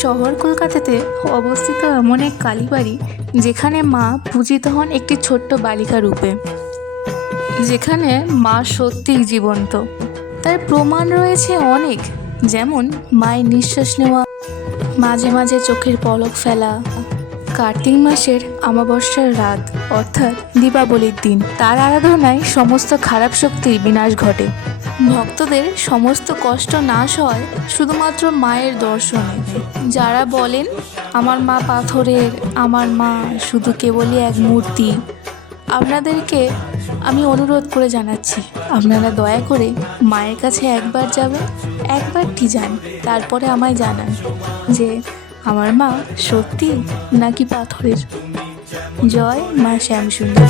শহর কলকাতাতে অবস্থিত এমন এক কালীবাড়ি যেখানে মা পূজিত হন একটি ছোট্ট বালিকা রূপে, যেখানে মা সত্যিই জীবন্ত। তার প্রমাণ রয়েছে অনেক, যেমন মায়ের নিঃশ্বাস নেওয়া, মাঝে মাঝে চোখের পলক ফেলা, কার্তিক মাসের অমাবস্যার রাত অর্থাৎ দীপাবলির দিন তার আরাধনায় সমস্ত খারাপ শক্তির বিনাশ ঘটে। ভক্তদের সমস্ত কষ্ট নাশ হয় শুধুমাত্র মায়ের দর্শনে। যারা বলেন আমার মা পাথরের, আমার মা শুধু কেবলই এক মূর্তি, আপনাদেরকে আমি অনুরোধ করে জানাচ্ছি, আপনারা দয়া করে মায়ের কাছে একবার যাবেন, একবারটি যান, তারপরে আমায় জানান যে আমার মা সত্যি নাকি পাথরের। জয় মা শ্যামসুন্দর।